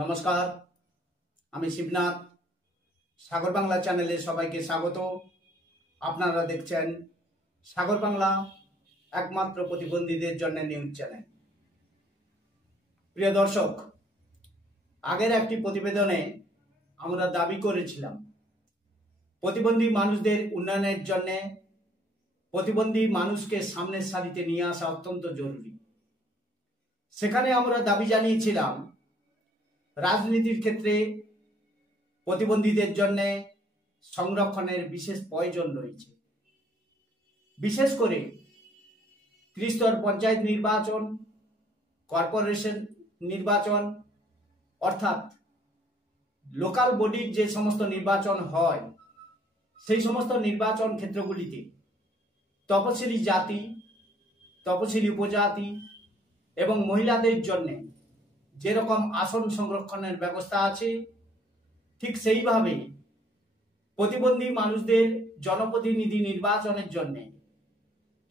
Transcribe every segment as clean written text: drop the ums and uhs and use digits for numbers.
নমস্কার, আমি শিবনাথ। সাগর বাংলা চ্যানেলে সবাইকে স্বাগত। আপনারা দেখছেন সাগর বাংলা, একমাত্র প্রতিবন্ধীদের জন্য নিউজ চ্যানেল। প্রিয় দর্শক, আগের একটি প্রতিবেদনে আমরা দাবি করেছিলাম প্রতিবন্ধী মানুষদের উন্নয়নের জন্য প্রতিবন্ধী মানুষকে সামনের সারিতে নিয়ে আসা অত্যন্ত জরুরি। সেখানে আমরা দাবি জানিয়েছিলাম রাজনীতির ক্ষেত্রে প্রতিবন্ধীদের জন্য সংরক্ষণের বিশেষ প্রয়োজন রয়েছে। বিশেষ করে ত্রিস্তর পঞ্চায়েত নির্বাচন, কর্পোরেশন নির্বাচন, অর্থাৎ লোকাল বডির যে সমস্ত নির্বাচন হয় সেই সমস্ত নির্বাচন ক্ষেত্রগুলিতে তপশিলি জাতি, তপশিলি উপজাতি এবং মহিলাদের জন্য যেরকম আসন সংরক্ষণের ব্যবস্থা আছে, ঠিক সেইভাবে প্রতিবন্ধী মানুষদের জনপ্রতিনিধি নির্বাচনের জন্য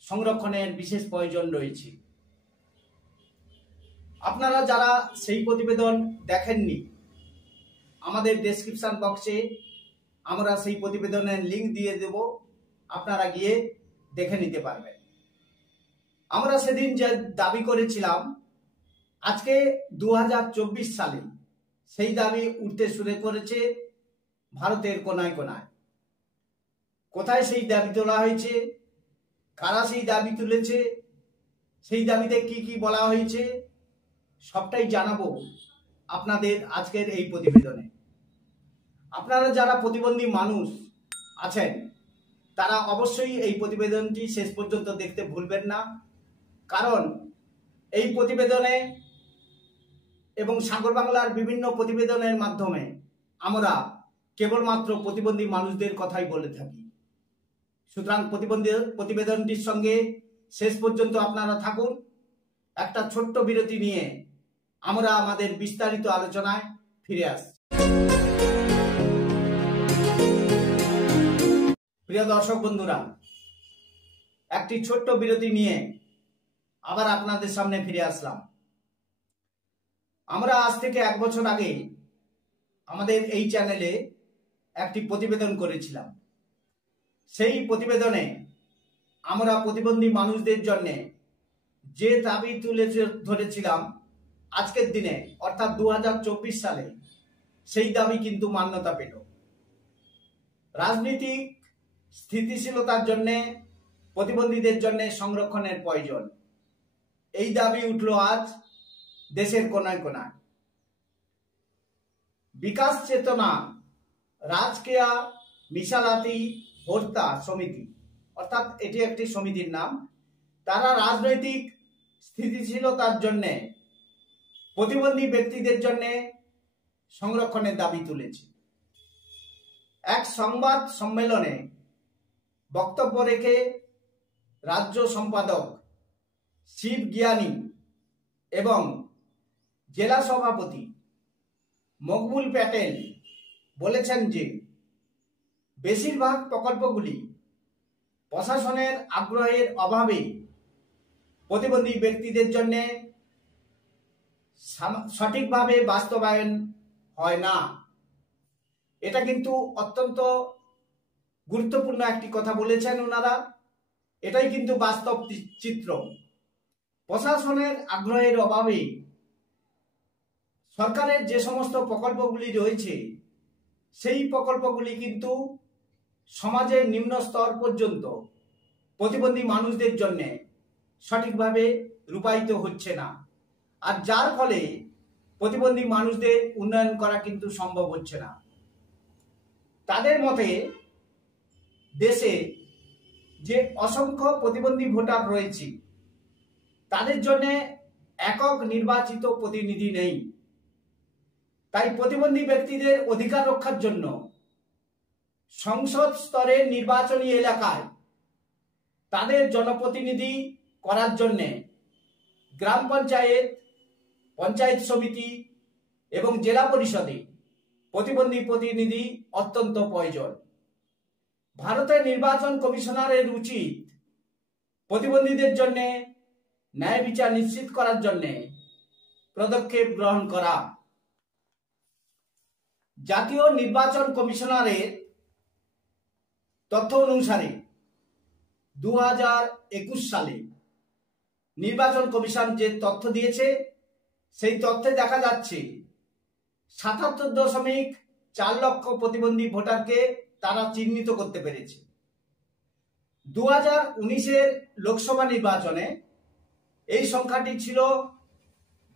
সংরক্ষণের বিশেষ প্রয়োজন রয়েছে। আপনারা যারা সেই প্রতিবেদন দেখেননি, আমাদের ডেসক্রিপশন বক্সে আমরা সেই প্রতিবেদনের লিঙ্ক দিয়ে দেব, আপনারা গিয়ে দেখে নিতে পারবেন। আমরা সেদিন যে দাবি করেছিলাম, আজকে 2024 সালে সেই দাবি উঠতে শুরু করেছে ভারতের কোনায় কোনায়। কোথায় সেই দাবি তোলা হয়েছে, কারা সেই দাবি তুলেছে, সেই দাবিতে কি কি বলা হয়েছে, সবটাই জানাবো আপনাদের আজকের এই প্রতিবেদনে। আপনারা যারা প্রতিবন্ধী মানুষ আছেন তারা অবশ্যই এই প্রতিবেদনটি শেষ পর্যন্ত দেখতে ভুলবেন না, কারণ এই প্রতিবেদনে এবং সাগর বাংলার বিভিন্ন প্রতিবেদনের মাধ্যমে আমরা কেবলমাত্র প্রতিবন্ধী মানুষদের কথাই বলে থাকি। সুতরাং প্রতিবেদনটির সঙ্গে শেষ পর্যন্ত আপনারা থাকুন। একটা ছোট্ট বিরতি নিয়ে আমরা আমাদের বিস্তারিত আলোচনায় ফিরে আসছি। প্রিয় দর্শক বন্ধুরা, একটি ছোট্ট বিরতি নিয়ে আবার আপনাদের সামনে ফিরে আসলাম। আমরা আজ থেকে 1 বছর আগে আমাদের এই চ্যানেলে একটি প্রতিবেদন করেছিলাম। সেই প্রতিবেদনে আমরা প্রতিবন্ধী মানুষদের জন্য যে দাবি তুলে ধরেছিলাম, আজকের দিনে অর্থাৎ 2024 সালে সেই দাবি কিন্তু মান্যতা পেল। রাজনীতিক স্থিতিশীলতার জন্য প্রতিবন্ধীদের জন্য সংরক্ষণের প্রয়োজন, এই দাবি উঠল আজ দেশের কোনায় কোনায়। বিকাশ চেতনা রাজকেয়া মিশালাতি হর্তা সমিতি, অর্থাৎ এটি একটি সমিতির নাম, তারা রাজনৈতিক স্থিতিশীলতার জন্য প্রতিবন্ধী ব্যক্তিদের জন্য সংরক্ষণের দাবি তুলেছে। এক সংবাদ সম্মেলনে বক্তব্য রেখে রাজ্য সম্পাদক শিব জ্ঞানী এবং জেলা সভাপতি মকবুল প্যাটেল বলেছেন যে বেশিরভাগ প্রকল্পগুলি প্রশাসনের আগ্রহের অভাবে প্রতিবন্ধী ব্যক্তিদের জন্য সঠিকভাবে বাস্তবায়ন হয় না। এটা কিন্তু অত্যন্ত গুরুত্বপূর্ণ একটি কথা বলেছেন ওনারা। এটাই কিন্তু বাস্তব চিত্র। প্রশাসনের আগ্রহের অভাবে সরকারের যে সমস্ত প্রকল্পগুলি রয়েছে সেই প্রকল্পগুলি কিন্তু সমাজের নিম্ন স্তর পর্যন্ত প্রতিবন্ধী মানুষদের জন্য সঠিকভাবে রূপায়িত হচ্ছে না, আর যার ফলে প্রতিবন্ধী মানুষদের উন্নয়ন করা কিন্তু সম্ভব হচ্ছে না। তাদের মতে দেশে যে অসংখ্য প্রতিবন্ধী ভোটার রয়েছে তাদের জন্য একক নির্বাচিত প্রতিনিধি নেই। তাই প্রতিবন্ধী ব্যক্তিদের অধিকার রক্ষার জন্য সংসদ স্তরের নির্বাচনী এলাকায় তাদের জনপ্রতিনিধি করার জন্য গ্রাম পঞ্চায়েত, পঞ্চায়েত সমিতি এবং জেলা পরিষদে প্রতিবন্ধী প্রতিনিধি অত্যন্ত প্রয়োজন। ভারতের নির্বাচন কমিশনারের উচিত প্রতিবন্ধীদের জন্য ন্যায় বিচার নিশ্চিত করার জন্য পদক্ষেপ গ্রহণ করা। জাতীয় নির্বাচন কমিশনারের তথ্য অনুসারে 2021 সালে নির্বাচন কমিশন যে তথ্য দিয়েছে সেই তথ্যে দেখা যাচ্ছে 77.4 লক্ষ প্রতিবন্ধী ভোটারকে তারা চিহ্নিত করতে পেরেছে। 2019-এর লোকসভা নির্বাচনে এই সংখ্যাটি ছিল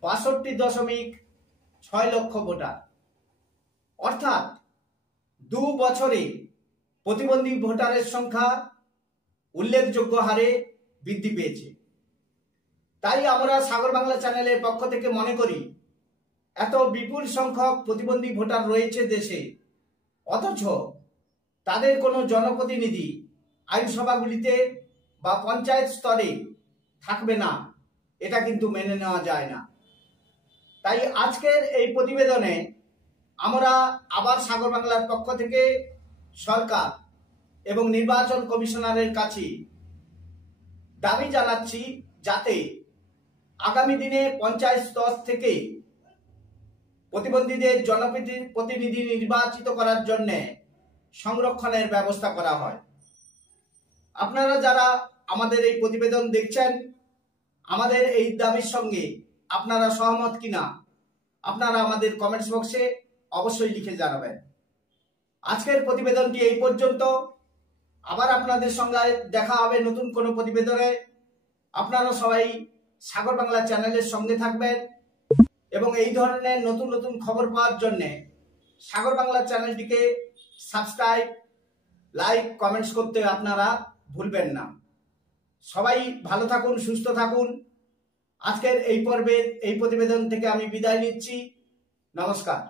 62.6 লক্ষ ভোটার। অর্থাৎ 2 বছরে প্রতিবন্ধী ভোটারের সংখ্যা উল্লেখযোগ্য হারে বৃদ্ধি পেয়েছে। তাই আমরা সাগর বাংলা চ্যানেলের পক্ষ থেকে মনে করি, এত বিপুল সংখ্যক প্রতিবন্ধী ভোটার রয়েছে দেশে, অথচ তাদের কোনো জনপ্রতিনিধি আইনসভাগুলিতে বা পঞ্চায়েত স্তরে থাকবে না, এটা কিন্তু মেনে নেওয়া যায় না। তাই আজকের এই প্রতিবেদনে আমরা আবার সাগর বাংলার পক্ষ থেকে সরকার এবং নির্বাচন কমিশনারের কাছে দাবি জানাচ্ছি, যাতে আগামী দিনে পঞ্চায়েত স্তর থেকে প্রতিবন্ধীদের জনপ্রতিনিধি নির্বাচিত করার জন্য সংরক্ষণের ব্যবস্থা করা হয়। আপনারা যারা আমাদের এই প্রতিবেদন দেখছেন, আমাদের এই দাবির সঙ্গে আপনারা সহমত কিনা আপনারা আমাদের কমেন্টস বক্সে অবশ্যই লিখে জানাবেন। আজকের প্রতিবেদনটি এই পর্যন্ত। আবার আপনাদের সঙ্গে দেখা হবে নতুন কোনো প্রতিবেদনে। আপনারা সবাই সাগর বাংলা চ্যানেলের সঙ্গে থাকবেন এবং এই ধরনের নতুন নতুন খবর পাওয়ার জন্য সাগর বাংলা চ্যানেলটিকে সাবস্ক্রাইব, লাইক, কমেন্টস করতে আপনারা ভুলবেন না। সবাই ভালো থাকুন, সুস্থ থাকুন। আজকের এই পর্বের এই প্রতিবেদন থেকে আমি বিদায় নিচ্ছি। নমস্কার।